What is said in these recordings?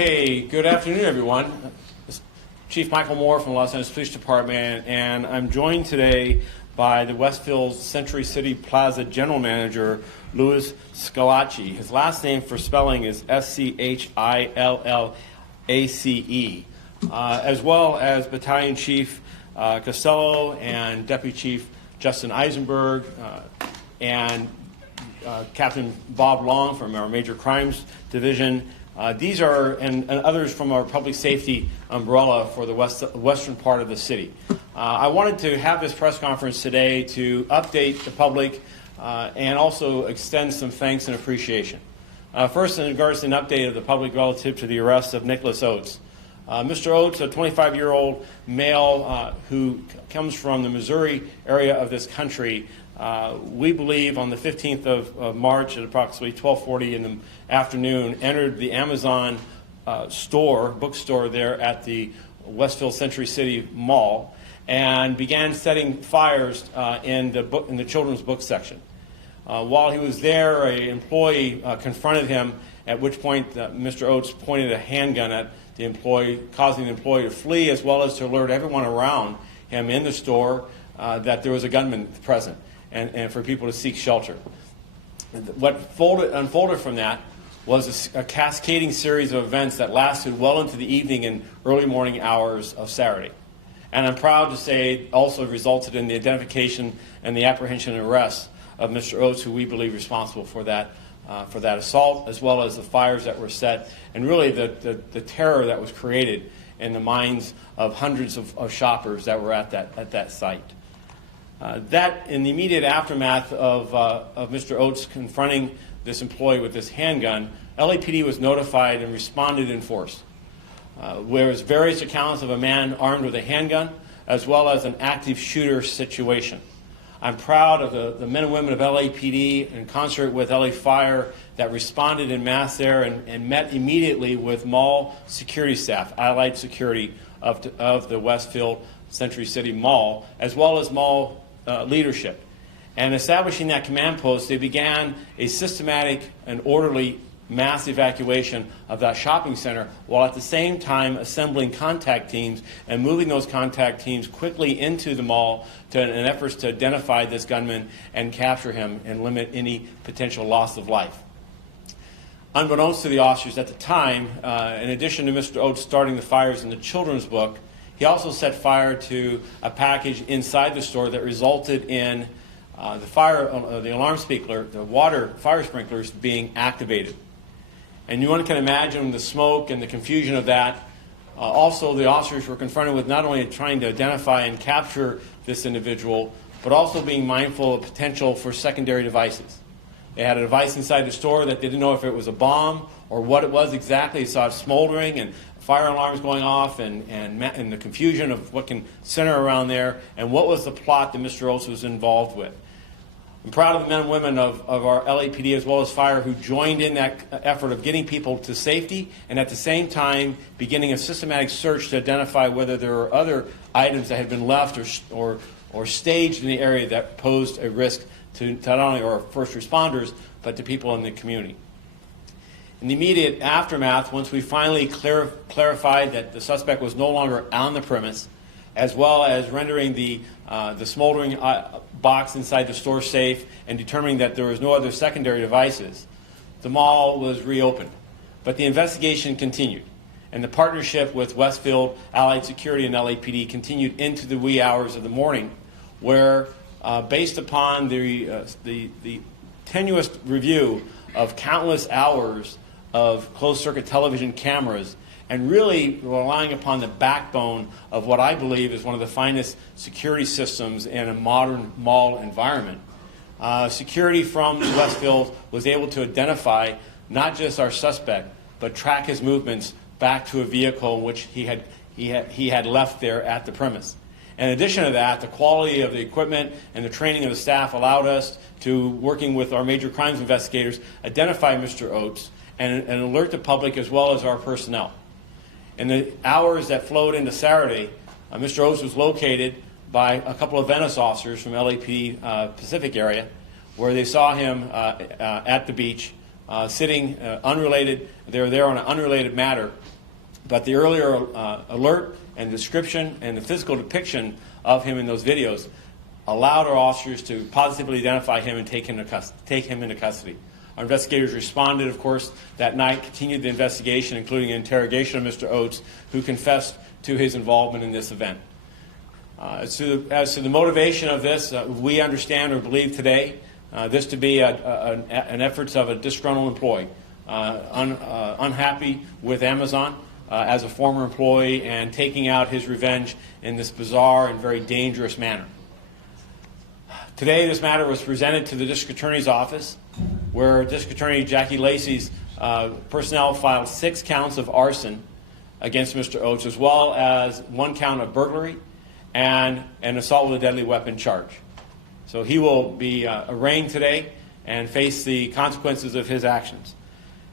Okay, good afternoon, everyone. This is Chief Michael Moore from the Los Angeles Police Department, and I'm joined today by the Westfield Century City Plaza General Manager, Louis Scalacci. His last name for spelling is Schilllace, as well as Battalion Chief Costello and Deputy Chief Justin Eisenberg, and Captain Bob Long from our Major Crimes Division. These are, and others from our public safety umbrella for the western part of the city. I wanted to have this press conference today to update the public and also extend some thanks and appreciation. First, in regards to an update of the public relative to the arrest of Nicholas Oates. Mr. Oates, a 25-year-old male who comes from the Missouri area of this country, we believe on the 15th of March at approximately 12:40 in the afternoon, entered the Amazon bookstore there at the Westfield Century City Mall and began setting fires in the children's book section. While he was there, an employee confronted him, at which point Mr. Oates pointed a handgun at the employee, causing the employee to flee, as well as to alert everyone around him in the store that there was a gunman present, and for people to seek shelter. What unfolded from that was a cascading series of events that lasted well into the evening and early morning hours of Saturday. And I'm proud to say also resulted in the identification and the apprehension and arrest of Mr. Oates, who we believe responsible for that assault, as well as the fires that were set, and really the terror that was created in the minds of hundreds of shoppers that were at that site. That, in the immediate aftermath of Mr. Oates confronting this employee with this handgun, LAPD was notified and responded in force. There was various accounts of a man armed with a handgun, as well as an active shooter situation. I'm proud of the men and women of LAPD in concert with LA Fire that responded en masse there and met immediately with mall security staff, allied security of the Westfield Century City Mall, as well as mall leadership. And establishing that command post, they began a systematic and orderly mass evacuation of that shopping center, while at the same time assembling contact teams and moving those contact teams quickly into the mall in efforts to identify this gunman and capture him and limit any potential loss of life. Unbeknownst to the officers at the time, in addition to Mr. Oates starting the fires in the children's book, he also set fire to a package inside the store that resulted in the alarm sprinkler, the water fire sprinklers being activated. And one can imagine the smoke and the confusion of that. Also, the officers were confronted with not only trying to identify and capture this individual, but also being mindful of potential for secondary devices. They had a device inside the store that they didn't know if it was a bomb or what it was exactly. They saw it smoldering and fire alarms going off and the confusion of what can center around there and what was the plot that Mr. Oates was involved with. I'm proud of the men and women of our LAPD as well as fire who joined in that effort of getting people to safety and at the same time beginning a systematic search to identify whether there were other items that had been left or staged in the area that posed a risk to not only our first responders but to people in the community. In the immediate aftermath, once we finally clarified that the suspect was no longer on the premise, as well as rendering the smoldering box inside the store safe and determining that there was no other secondary devices, the mall was reopened. But the investigation continued, and the partnership with Westfield Allied Security and LAPD continued into the wee hours of the morning, where, based upon the tenuous review of countless hours of closed-circuit television cameras, and really relying upon the backbone of what I believe is one of the finest security systems in a modern mall environment. Security from Westfield was able to identify not just our suspect, but track his movements back to a vehicle in which he had left there at the premise. In addition to that, the quality of the equipment and the training of the staff allowed us to, working with our major crimes investigators, identify Mr. Oates and alert the public as well as our personnel. In the hours that flowed into Saturday, Mr. Oates was located by a couple of Venice officers from LAPD Pacific area, where they saw him at the beach sitting unrelated. They were there on an unrelated matter, but the earlier alert and description and the physical depiction of him in those videos allowed our officers to positively identify him and take him into custody. Our investigators responded, of course, that night, continued the investigation, including an interrogation of Mr. Oates, who confessed to his involvement in this event. As to the motivation of this, we understand or believe today this to be an efforts of a disgruntled employee, unhappy with Amazon as a former employee and taking out his revenge in this bizarre and very dangerous manner. Today, this matter was presented to the District Attorney's Office, where District Attorney Jackie Lacey's personnel filed 6 counts of arson against Mr. Oates, as well as 1 count of burglary and an assault with a deadly weapon charge. So he will be arraigned today and face the consequences of his actions.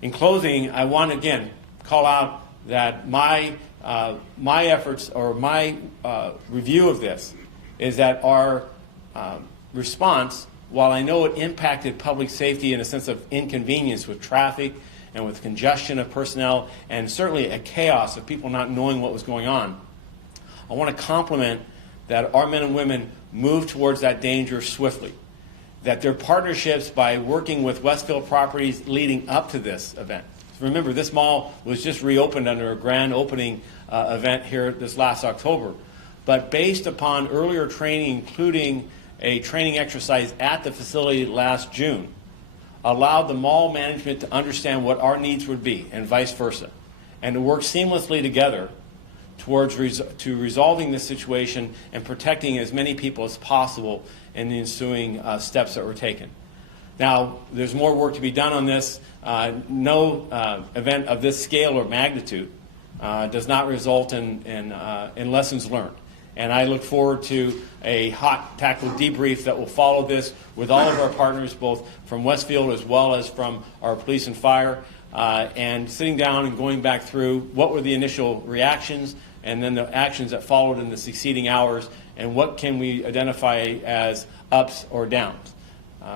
In closing, I want to again call out that my efforts or my review of this is that our response, while I know it impacted public safety in a sense of inconvenience with traffic and with congestion of personnel and certainly a chaos of people not knowing what was going on, I want to compliment that our men and women moved towards that danger swiftly, that their partnerships by working with Westfield Properties leading up to this event. Remember, this mall was just reopened under a grand opening event here this last October, but based upon earlier training, including a training exercise at the facility last June, allowed the mall management to understand what our needs would be and vice versa, and to work seamlessly together towards resolving this situation and protecting as many people as possible in the ensuing steps that were taken. Now, there's more work to be done on this. No event of this scale or magnitude does not result in lessons learned. And I look forward to a hot tackle debrief that will follow this with all of our partners, both from Westfield as well as from our police and fire, and sitting down and going back through what were the initial reactions and then the actions that followed in the succeeding hours, and what can we identify as ups or downs.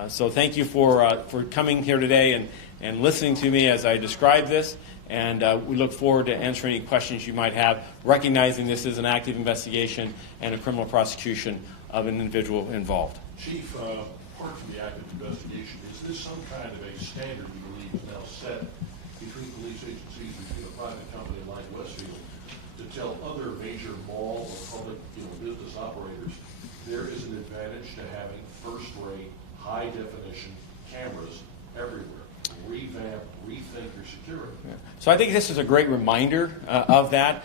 So thank you for coming here today and listening to me as I describe this. And we look forward to answering any questions you might have, recognizing this is an active investigation and a criminal prosecution of an individual involved. Chief, apart from the active investigation, is this some kind of a standard you believe is now set between police agencies, between a private company like Westfield, to tell other major mall or public business operators there is an advantage to having first-rate, high-definition cameras everywhere? Revamp, rethink your security. Yeah. So I think this is a great reminder of that.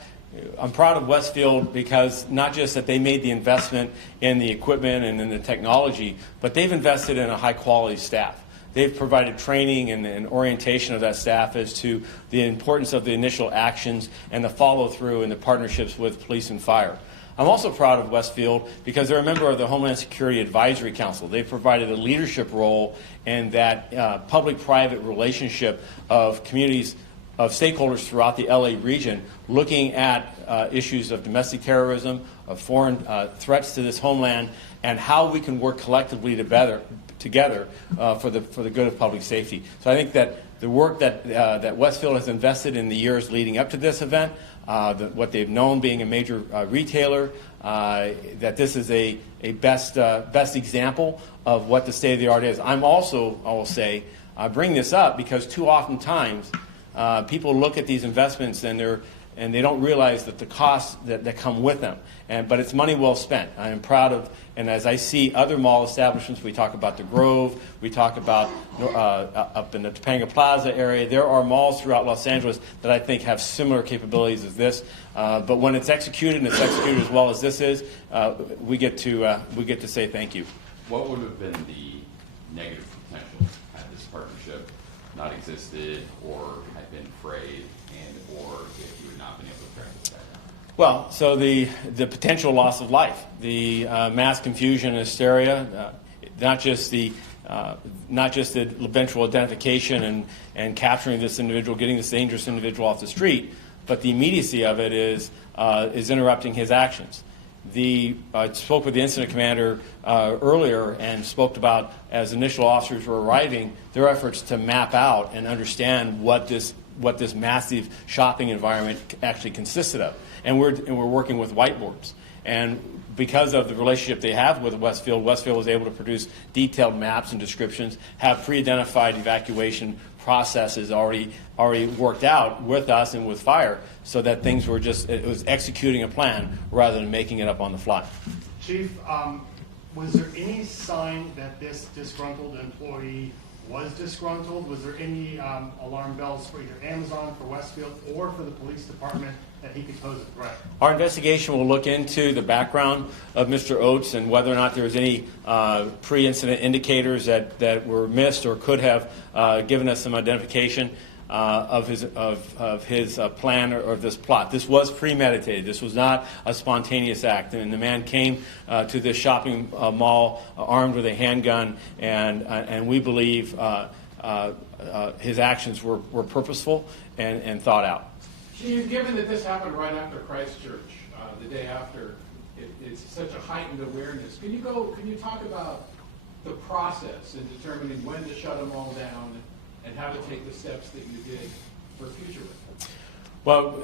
I'm proud of Westfield because not just that they made the investment in the equipment and in the technology, but they've invested in a high-quality staff. They've provided training and orientation of that staff as to the importance of the initial actions and the follow-through and the partnerships with police and fire. I'm also proud of Westfield because they're a member of the Homeland Security Advisory Council. They've provided a leadership role in that public-private relationship of communities, of stakeholders throughout the LA region, looking at issues of domestic terrorism, of foreign threats to this homeland, and how we can work collectively together for the good of public safety. So I think that the work that Westfield has invested in the years leading up to this event, what they've known being a major retailer, that this is a best example of what the state of the art is. I'm also, I will say, I bring this up because too often times people look at these investments and they don't realize that the costs that come with them. But it's money well spent. I am proud of, and as I see other mall establishments, we talk about the Grove, we talk about up in the Topanga Plaza area. There are malls throughout Los Angeles that I think have similar capabilities as this. But when it's executed and it's executed as well as this is, we get to say thank you. What would have been the negative potential had this partnership not existed or had been frayed, and or if you had not been able to track this guy down? Well, so the potential loss of life, the mass confusion and hysteria, not just the eventual identification and capturing this individual, getting this dangerous individual off the street, but the immediacy of it is interrupting his actions. I spoke with the incident commander earlier and spoke about, as initial officers were arriving, their efforts to map out and understand what this massive shopping environment actually consisted of. And we're working with whiteboards. And because of the relationship they have with Westfield was able to produce detailed maps and descriptions, have pre-identified evacuation processes already worked out with us and with fire, so that things were it was executing a plan rather than making it up on the fly. Chief, was there any sign that this disgruntled employee was disgruntled? Was there any alarm bells for either Amazon, for Westfield, or for the police department that he could pose a threat? Our investigation will look into the background of Mr. Oates and whether or not there was any pre-incident indicators that were missed or could have given us some identification of his plan or this plot. This was premeditated. This was not a spontaneous act. And the man came to this shopping mall armed with a handgun, and we believe his actions were purposeful and thought out. Chief, given that this happened right after Christchurch, the day after, it's such a heightened awareness. Can you talk about the process in determining when to shut them all down and how to take the steps that you did for future? Well,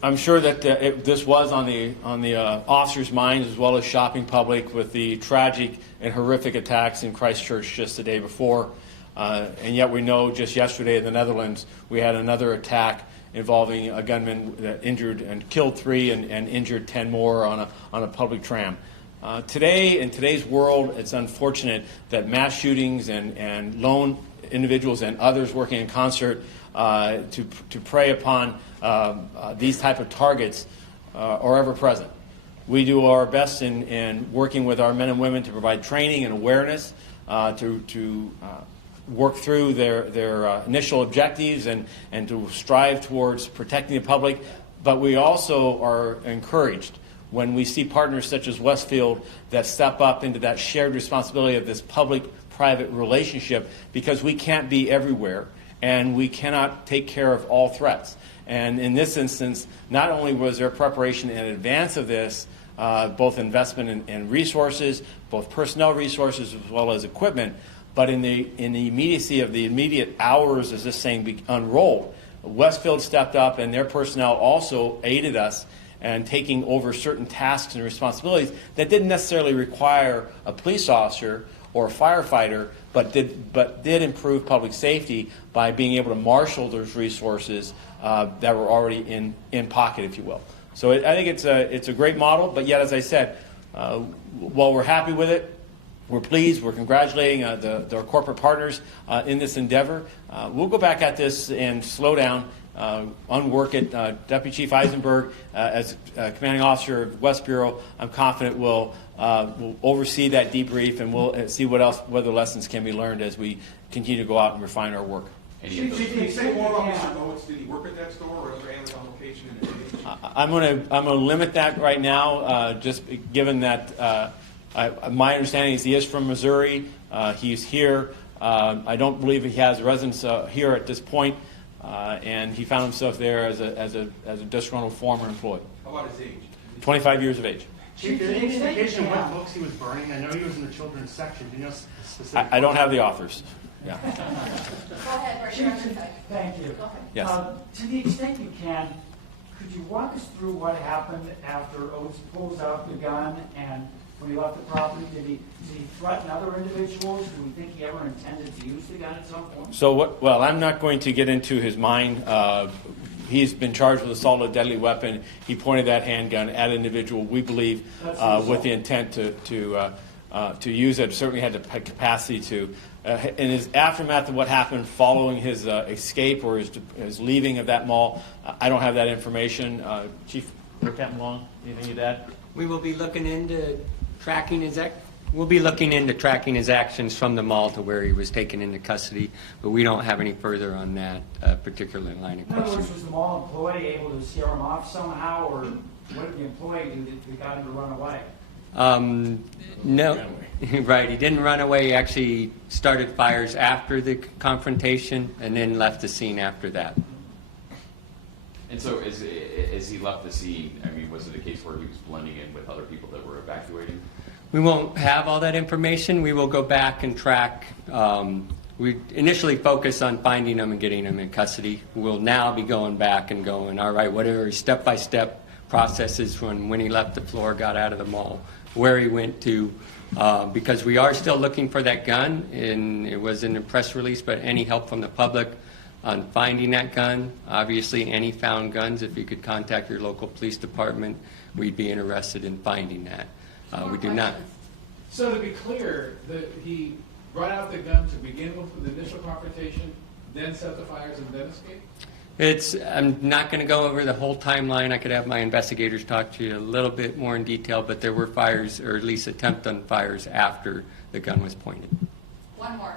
I'm sure that this was on the officers' minds as well as shopping public with the tragic and horrific attacks in Christchurch just the day before. And yet we know just yesterday in the Netherlands we had another attack involving a gunman that injured and killed 3 and injured 10 more on a public tram. Today, in today's world, it's unfortunate that mass shootings and lone individuals and others working in concert to prey upon these type of targets are ever present. We do our best in working with our men and women to provide training and awareness to work through their initial objectives and to strive towards protecting the public. But we also are encouraged when we see partners such as Westfield that step up into that shared responsibility of this public-private relationship, because we can't be everywhere and we cannot take care of all threats. And in this instance, not only was there preparation in advance of this, both investment in resources, both personnel resources as well as equipment, but in the immediacy of the immediate hours as this thing unrolled, Westfield stepped up and their personnel also aided us in taking over certain tasks and responsibilities that didn't necessarily require a police officer or a firefighter, but did improve public safety by being able to marshal those resources that were already in pocket, if you will. So I think it's a great model, but yet, as I said, while we're happy with it, we're pleased, we're congratulating our corporate partners in this endeavor. We'll go back at this and slow down, unwork it. Deputy Chief Eisenberg, as commanding officer of West Bureau, I'm confident will oversee that debrief, and we'll see what other lessons can be learned as we continue to go out and refine our work. Chief, can you say more about Mr. Oates? Did he work at that store or other Amazon location in the city? I'm gonna limit that right now, just given that my understanding is he is from Missouri. He's here. I don't believe he has residence here at this point, and he found himself there as a disgruntled former employee. How about his age? 25 years of age. Chief, did any indication what books he was burning? I know he was in the children's section. Do you know specific? I don't have the authors. Yeah. Go ahead, Marcia. Thank you. Go ahead. Yes. To the extent you can, could you walk us through what happened after Oates pulls out the gun and when he left the property? Did he threaten other individuals? Do we think he ever intended to use the gun at some point? So well, I'm not going to get into his mind. He's been charged with assault with a deadly weapon. He pointed that handgun at an individual, we believe, with the intent to use it. Certainly had the capacity to. In his aftermath of what happened following his escape or his leaving of that mall, I don't have that information. Chief Captain Long, anything to add? We will be looking into tracking his actions from the mall to where he was taken into custody, but we don't have any further on that particular line of In other words, questioning. was the mall employee able to scare him off somehow, or what did the employee do that got him to run away? No, right. He didn't run away. He actually started fires after the confrontation and then left the scene after that. And so as he left the scene, I mean, was it a case where he was blending in with other people that were evacuating? We won't have all that information. We will go back and track. We initially focused on finding them and getting them in custody. We'll now be going back and going, all right, what are step-by-step processes from when he left the floor, got out of the mall, where he went to, because we are still looking for that gun, and it was in the press release, but any help from the public on finding that gun, obviously any found guns, if you could contact your local police department, we'd be interested in finding that. We do not. So to be clear, he brought out the gun to begin with the initial confrontation, then set the fires and then escaped? I'm not going to go over the whole timeline. I could have my investigators talk to you a little bit more in detail, but there were fires, or at least attempt on fires, after the gun was pointed. One more.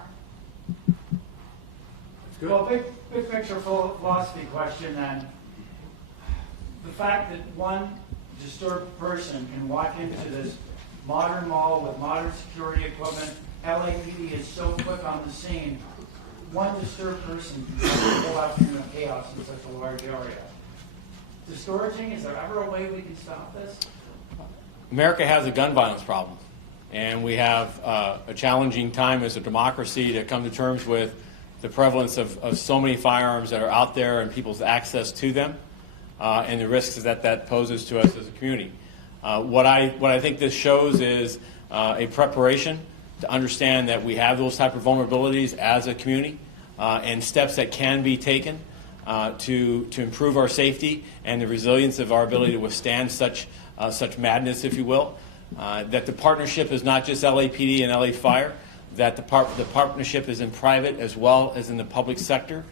Well, big picture philosophy question then. The fact that one disturbed person can walk into this modern mall with modern security equipment, LAPD is so quick on the scene, one disturbed person can cause a whole afternoon of chaos in such a large area. Discouraging, is there ever a way we can stop this? America has a gun violence problem, and we have a challenging time as a democracy to come to terms with the prevalence of so many firearms that are out there and people's access to them, and the risks that poses to us as a community. What I think this shows is a preparation to understand that we have those type of vulnerabilities as a community, and steps that can be taken to improve our safety and the resilience of our ability to withstand such madness, if you will. That the partnership is not just LAPD and LA Fire, that the partnership is in private as well as in the public sector,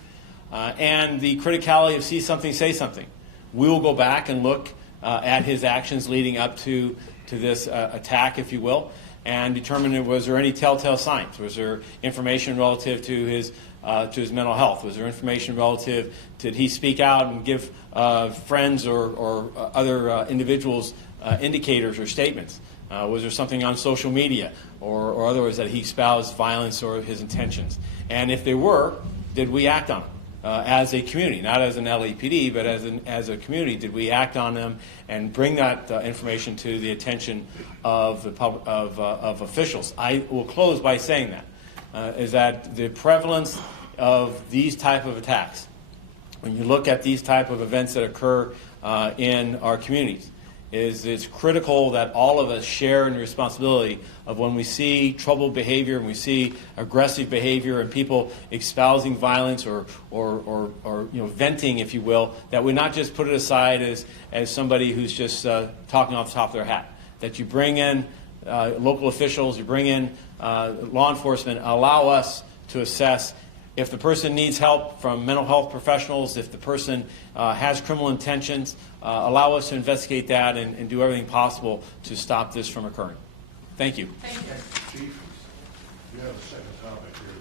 and the criticality of see something, say something. We will go back and look at his actions leading up to this attack, if you will, and determine was there any telltale signs? Was there information relative to his mental health? Was there information relative, did he speak out and give friends or other individuals indicators or statements? Was there something on social media or otherwise that he espoused violence or his intentions? And if there were, did we act on them as a community, not as an LAPD, but as a community? Did we act on them and bring that information to the attention of the of officials? I will close by saying that is that the prevalence of these type of attacks, when you look at these type of events that occur in our communities, it's critical that all of us share in the responsibility of when we see troubled behavior and we see aggressive behavior and people espousing violence or venting, if you will, that we not just put it aside as somebody who's just talking off the top of their hat. That you bring in local officials, you bring in law enforcement, allow us to assess if the person needs help from mental health professionals, if the person has criminal intentions, allow us to investigate that and do everything possible to stop this from occurring. Thank you. Thank you. Chief, you have a second topic here